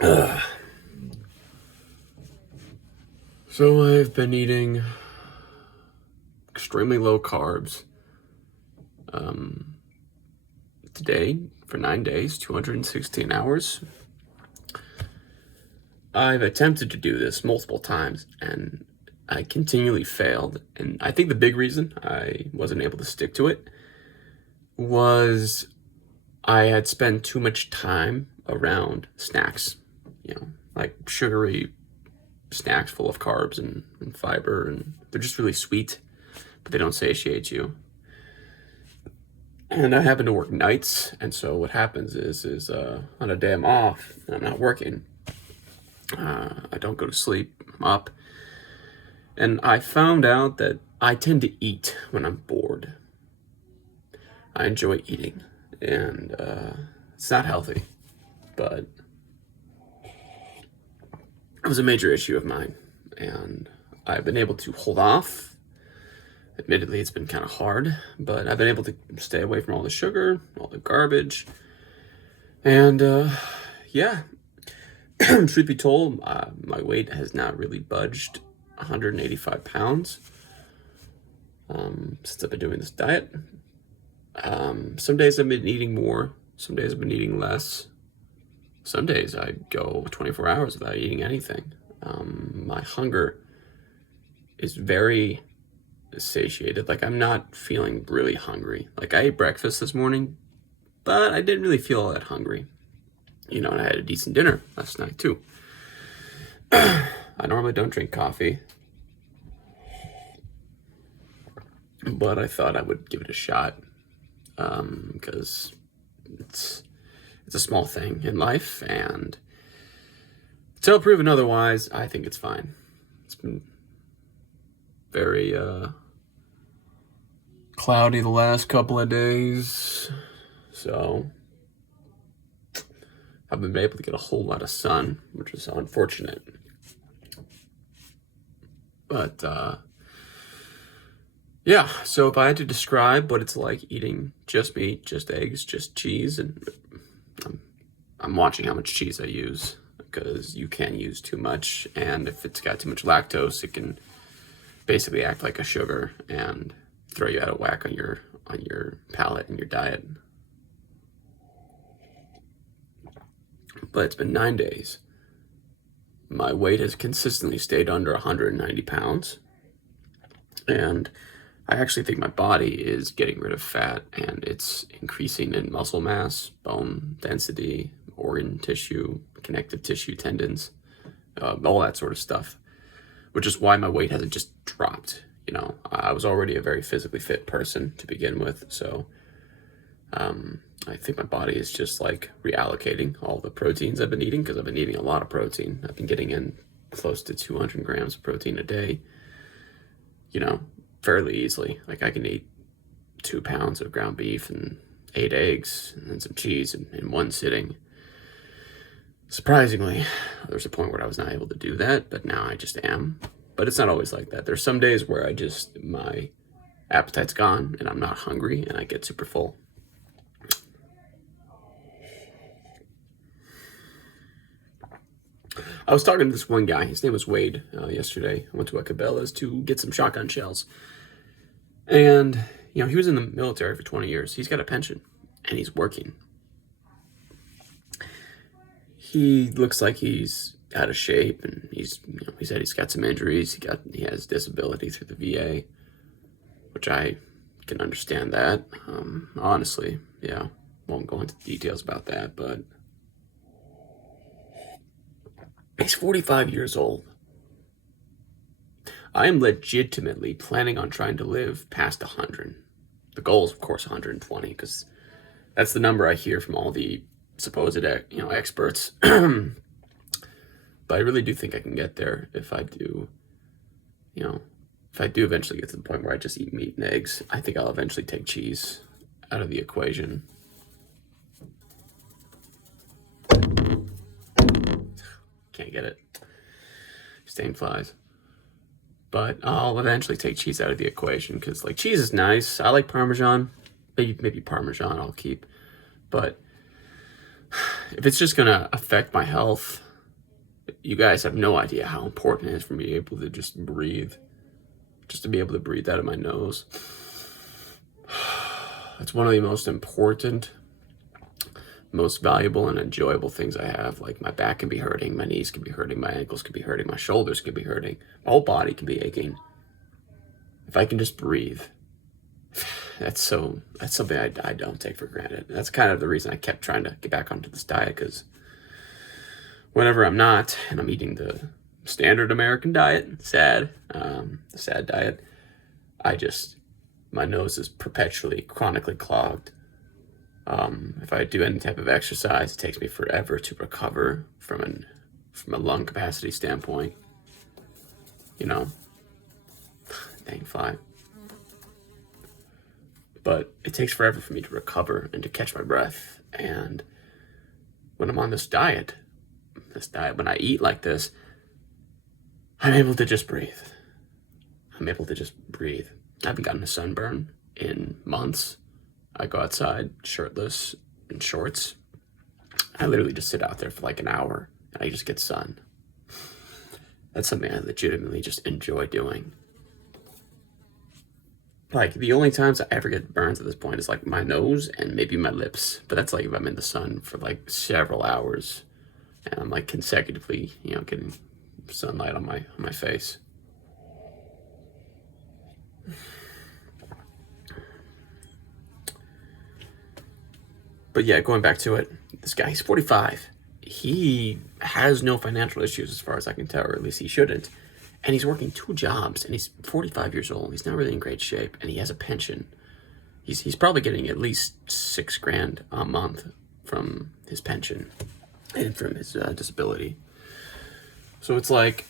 Ugh. So I've been eating extremely low carbs today for 9 days, 216 hours. I've attempted to do this multiple times and I continually failed. And I think the big reason I wasn't able to stick to it was I had spent too much time around snacks, like sugary snacks full of carbs and fiber, and they're just really sweet, but they don't satiate you. And I happen to work nights, and so what happens is on a day I'm off and I'm not working, I don't go to sleep, I'm up, and I found out that I tend to eat when I'm bored. I enjoy eating, and it's not healthy, but it was a major issue of mine, and I've been able to hold off. Admittedly, it's been kind of hard, but I've been able to stay away from all the sugar, all the garbage, and yeah, truth be told, my weight has not really budged 185 pounds since I've been doing this diet. Some days I've been eating more, some days I've been eating less. Some days I go 24 hours without eating anything. My hunger is very satiated. Like, I'm not feeling really hungry. Like, I ate breakfast this morning, but I didn't really feel all that hungry. And I had a decent dinner last night too. I normally don't drink coffee, but I thought I would give it a shot because it's a small thing in life, and until proven otherwise, I think it's fine. It's been very cloudy the last couple of days, so I've been able to get a whole lot of sun, which is unfortunate. But yeah, so if I had to describe what it's like eating just meat, just eggs, just cheese, and I'm watching how much cheese I use, because you can use too much, and if it's got too much lactose, it can basically act like a sugar and throw you out of whack on your palate and your diet. But it's been 9 days. My weight has consistently stayed under 190 pounds, and I actually think my body is getting rid of fat, and it's increasing in muscle mass, bone density, organ tissue, connective tissue, tendons, all that sort of stuff, which is why my weight hasn't just dropped. I was already a very physically fit person to begin with, so I think my body is just like reallocating all the proteins I've been eating, because I've been eating a lot of protein. I've been getting in close to 200 grams of protein a day, fairly easily. Like, I can eat 2 pounds of ground beef and 8 eggs and then some cheese in one sitting. Surprisingly, there's a point where I was not able to do that, but now I just am. But it's not always like that. There's some days where my appetite's gone and I'm not hungry and I get super full. I was talking to this one guy, his name was Wade, yesterday. I went to a Cabela's to get some shotgun shells. And, he was in the military for 20 years. He's got a pension and he's working. He looks like he's out of shape, and he said he's got some injuries. He has disability through the VA, which I can understand that. Honestly, yeah, won't go into details about that, but he's 45 years old. I am legitimately planning on trying to live past 100. The goal is, of course, 120, because that's the number I hear from all the supposed, experts. But I really do think I can get there if I do, if I do eventually get to the point where I just eat meat and eggs. I think I'll eventually take cheese out of the equation. Can't get it. Stained flies. But I'll eventually take cheese out of the equation, because, like, cheese is nice. I like Parmesan. Maybe Parmesan I'll keep. But if it's just going to affect my health, you guys have no idea how important it is for me to be able to just breathe. Just to be able to breathe out of my nose. It's one of the most important, most valuable and enjoyable things I have. Like, my back can be hurting, my knees can be hurting, my ankles can be hurting, my shoulders can be hurting, my whole body can be aching. If I can just breathe, that's something I don't take for granted. That's kind of the reason I kept trying to get back onto this diet, because whenever I'm not, and I'm eating the standard American diet, the sad diet, my nose is perpetually, chronically clogged. If I do any type of exercise, it takes me forever to recover from a lung capacity standpoint. Dang fly. But it takes forever for me to recover and to catch my breath. And when I'm on this diet, when I eat like this, I'm able to just breathe. I haven't gotten a sunburn in months. I go outside shirtless in shorts. I literally just sit out there for like an hour and I just get sun. That's something I legitimately just enjoy doing. Like, the only times I ever get burns at this point is like my nose and maybe my lips. But that's like if I'm in the sun for like several hours and I'm like consecutively, getting sunlight on my face. But yeah, going back to it, this guy, he's 45. He has no financial issues as far as I can tell, or at least he shouldn't. And he's working 2 jobs, and he's 45 years old. He's not really in great shape, and he has a pension. He's probably getting at least $6,000 a month from his pension and from his disability. So it's like,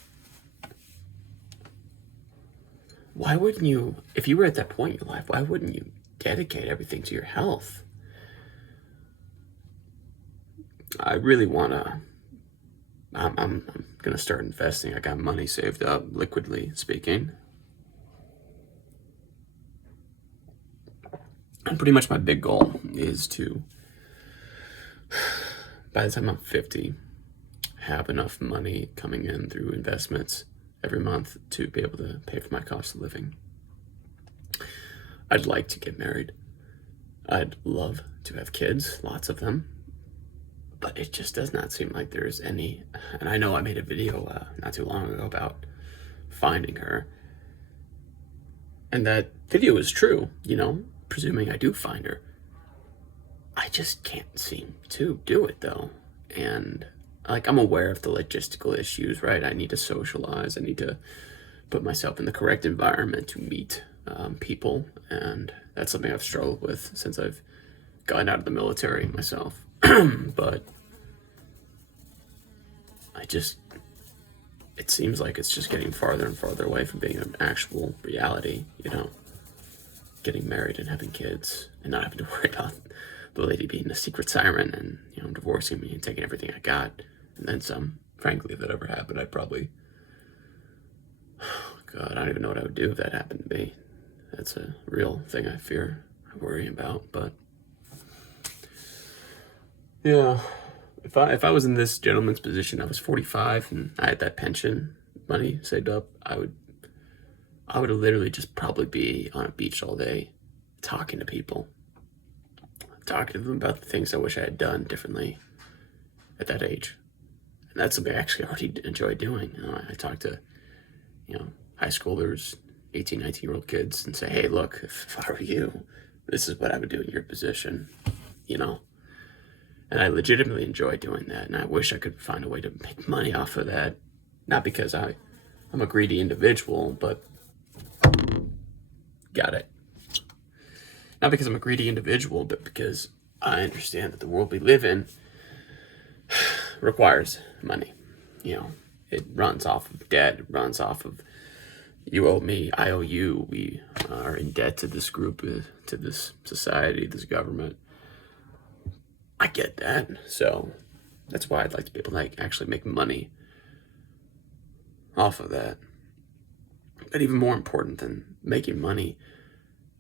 why wouldn't you, if you were at that point in your life, why wouldn't you dedicate everything to your health? I really want to, I'm going to start investing. I got money saved up, liquidly speaking. And pretty much my big goal is to, by the time I'm 50, have enough money coming in through investments every month to be able to pay for my cost of living. I'd like to get married. I'd love to have kids, lots of them. But it just does not seem like there's any. And I know I made a video not too long ago about finding her. And that video is true, presuming I do find her. I just can't seem to do it, though. And, I'm aware of the logistical issues, right? I need to socialize. I need to put myself in the correct environment to meet people. And that's something I've struggled with since I've gotten out of the military myself. But it seems like it's just getting farther and farther away from being an actual reality, getting married and having kids and not having to worry about the lady being a secret siren and, divorcing me and taking everything I got and then some. Frankly, if that ever happened, I'd probably, God, I don't even know what I would do if that happened to me. That's a real thing I worry about, but yeah, if I was in this gentleman's position, I was 45 and I had that pension money saved up, I would literally just probably be on a beach all day talking to people, talking to them about the things I wish I had done differently at that age. And that's something I actually already enjoy doing. I talk to, high schoolers, 18, 19-year-old kids and say, hey, look, if I were you, this is what I would do in your position, And I legitimately enjoy doing that, and I wish I could find a way to make money off of that. Not because I'm a greedy individual, but got it. Not because I'm a greedy individual, but because I understand that the world we live in requires money. It runs off of debt. It runs off of you owe me, I owe you. We are in debt to this group, to this society, this government. I get that. So that's why I'd like to be able to actually make money off of that. But even more important than making money,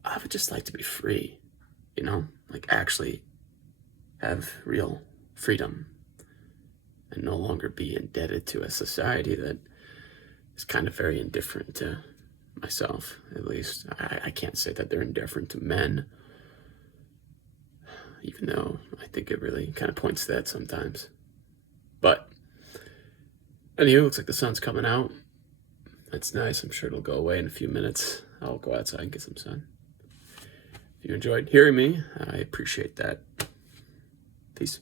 I would just like to be free, actually have real freedom and no longer be indebted to a society that is kind of very indifferent to myself, at least. I can't say that they're indifferent to men, even though I think it really kind of points to that sometimes. But anyway, it looks like the sun's coming out. That's nice. I'm sure it'll go away in a few minutes. I'll go outside and get some sun. If you enjoyed hearing me, I appreciate that. Peace.